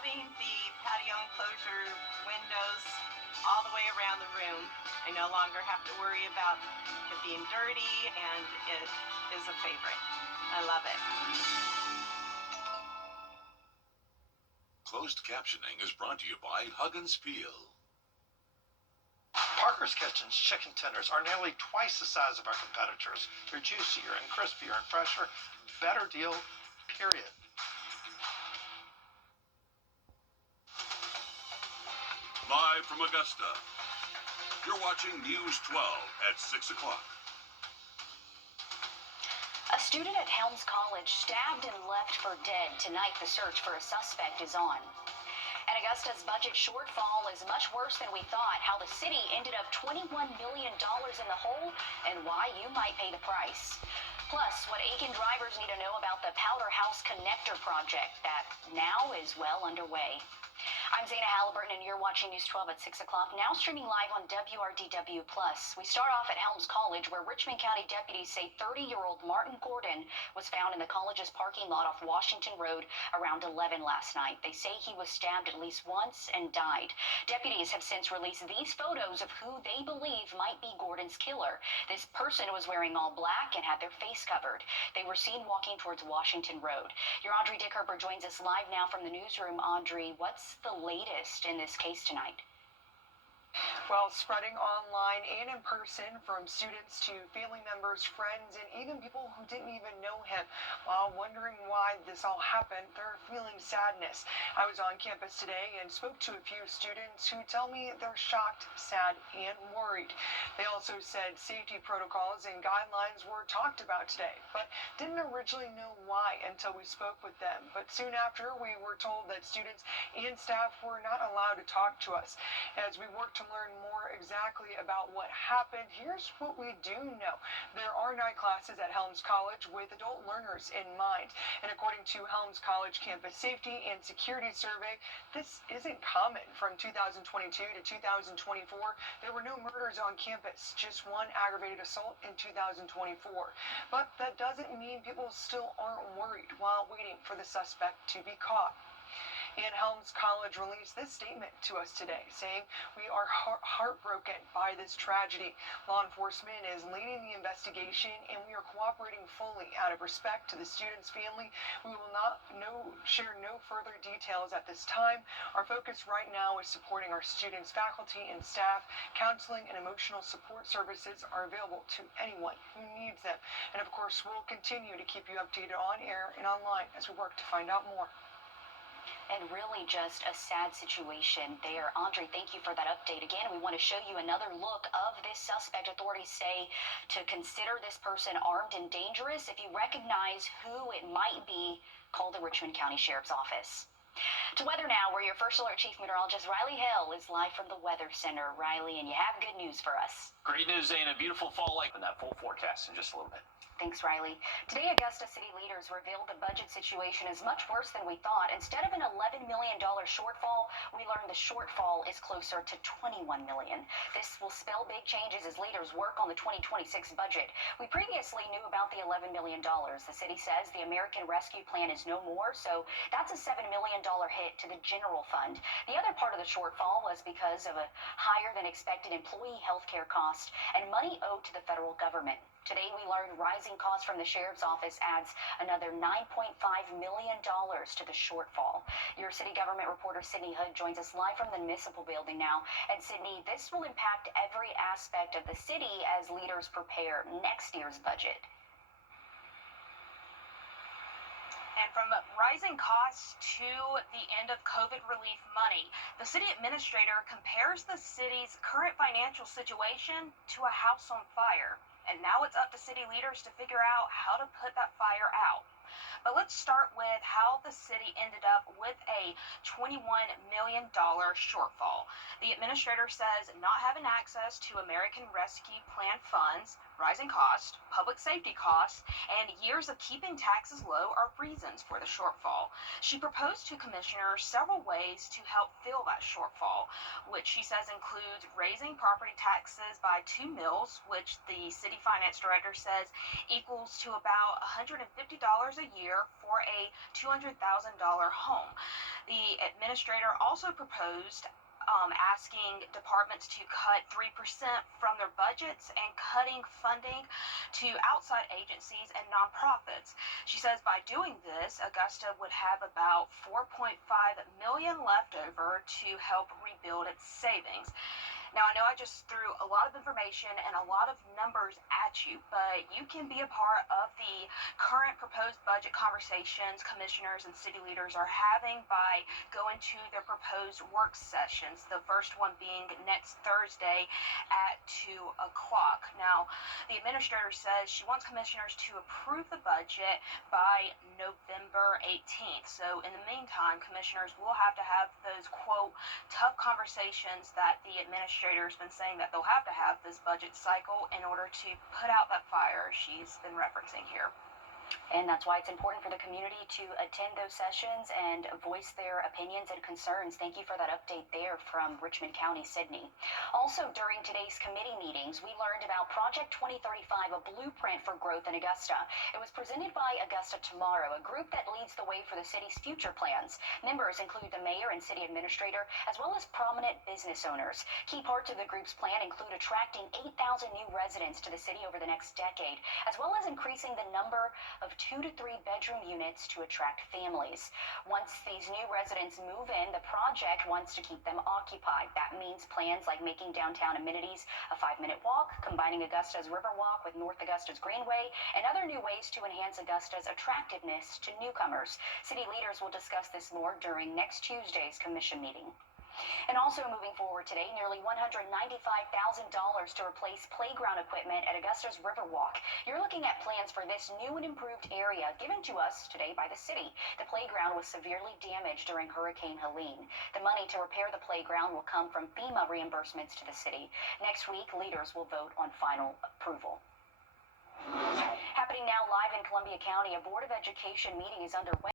having the patio enclosure windows all the way around the room, I no longer have to worry about it being dirty, and it is a favorite. I love it. Closed captioning is brought to you by Huggins Peel. Parker's Kitchen's chicken tenders are nearly twice the size of our competitors. They're juicier and crispier and fresher. Better deal, period. Live from Augusta, you're watching News 12 at 6 o'clock. A student at Helms College stabbed and left for dead. Tonight, the search for a suspect is on. And Augusta's budget shortfall is much worse than we thought. How the city ended up $21 million in the hole and why you might pay the price. Plus, what Aiken drivers need to know about the Powder House Connector project that now is well underway. I'm Zana Halliburton, and you're watching News 12 at 6 o'clock, now streaming live on Wrdw+. We start off at Helms College, where Richmond County deputies say 30-year-old Martin Gordon was found in the college's parking lot off Washington Road around 11 last night. They say he was stabbed at least once and died. Deputies have since released these photos of who they believe might be Gordon's killer. This person was wearing all black and had their face covered. They were seen walking towards Washington Road. Your Audrey Dickerber joins us live now from the newsroom. Audrey, what's the latest in this case tonight? Well, spreading online and in person, from students to family members, friends, and even people who didn't even know him. While wondering why this all happened, they're feeling sadness. I was on campus today and spoke to a few students who tell me they're shocked, sad, and worried. They also said safety protocols and guidelines were talked about today, but didn't originally know why until we spoke with them. But soon after, we were told that students and staff were not allowed to talk to us. As we worked to learn more exactly about what happened, here's what we do know. There are night classes at Helms College with adult learners in mind. And according to Helms College Campus Safety and Security Survey, this isn't common. From 2022 to 2024, there were no murders on campus, just one aggravated assault in 2024. But that doesn't mean people still aren't worried while waiting for the suspect to be caught. And Helms College released this statement to us today, saying, "We are heartbroken by this tragedy. Law enforcement is leading the investigation, and we are cooperating fully out of respect to the student's family. We will not share no further details at this time. Our focus right now is supporting our students, faculty, and staff. Counseling and emotional support services are available to anyone who needs them. And of course, we'll continue to keep you updated on air and online as we work to find out more." And really just a sad situation there. Audrey, thank you for that update. Again, we want to show you another look of this suspect. Authorities say to consider this person armed and dangerous. If you recognize who it might be, call the Richmond County Sheriff's Office. To weather now, where your First Alert Chief Meteorologist Riley Hill is live from the Weather Center. Riley, and you have good news for us. Great news, Zana. Beautiful fall-like in that full forecast in just a little bit. Thanks, Riley. Today, Augusta city leaders revealed the budget situation is much worse than we thought. Instead of an $11 million shortfall, we learned the shortfall is closer to $21 million. This will spell big changes as leaders work on the 2026 budget. We previously knew about the $11 million. The city says the American Rescue Plan is no more, so that's a $7 million hit to the general fund. The other part of the shortfall was because of a higher than expected employee health care cost and money owed to the federal government. Today, we learned rising costs from the sheriff's office adds another $9.5 million to the shortfall. Your city government reporter, Sydney Hood, joins us live from the municipal building now. And Sydney, this will impact every aspect of the city as leaders prepare next year's budget. And from rising costs to the end of COVID relief money, the city administrator compares the city's current financial situation to a house on fire. And now it's up to city leaders to figure out how to put that fire out. But let's start with how the city ended up with a $21 million shortfall. The administrator says not having access to American Rescue Plan funds rising costs, public safety costs, and years of keeping taxes low are reasons for the shortfall. She proposed to commissioners several ways to help fill that shortfall, which she says includes raising property taxes by 2 mills, which the city finance director says equals to about $150 a year for a $200,000 home. The administrator also proposed asking departments to cut 3% from their budgets and cutting funding to outside agencies and nonprofits. She says by doing this, Augusta would have about $4.5 million left over to help rebuild its savings. Now, I know I just threw a lot of information and a lot of numbers at you, but you can be a part of the current proposed budget conversations commissioners and city leaders are having by going to their proposed work sessions, the first one being next Thursday at 2 o'clock. Now, the administrator says she wants commissioners to approve the budget by November 18th. So, in the meantime, commissioners will have to have those, quote, tough conversations that the administrator's been saying that they'll have to have this budget cycle in order to put out that fire she's been referencing here. And that's why it's important for the community to attend those sessions and voice their opinions and concerns. Thank you for that update there from Richmond County, Sydney. Also, during today's committee meetings, we learned about Project 2035, a blueprint for growth in Augusta. It was presented by Augusta Tomorrow, a group that leads the way for the city's future plans. Members include the mayor and city administrator, as well as prominent business owners. Key parts of the group's plan include attracting 8,000 new residents to the city over the next decade, as well as increasing the number of 2 to 3 bedroom units to attract families. Once these new residents move in, the project wants to keep them occupied. That means plans like making downtown amenities a 5-minute walk, combining Augusta's Riverwalk with North Augusta's Greenway, and other new ways to enhance Augusta's attractiveness to newcomers. City leaders will discuss this more during next Tuesday's commission meeting. And also moving forward today, nearly $195,000 to replace playground equipment at Augusta's Riverwalk. You're looking at plans for this new and improved area given to us today by the city. The playground was severely damaged during Hurricane Helene. The money to repair the playground will come from FEMA reimbursements to the city. Next week, leaders will vote on final approval. Happening now live in Columbia County, a Board of Education meeting is underway.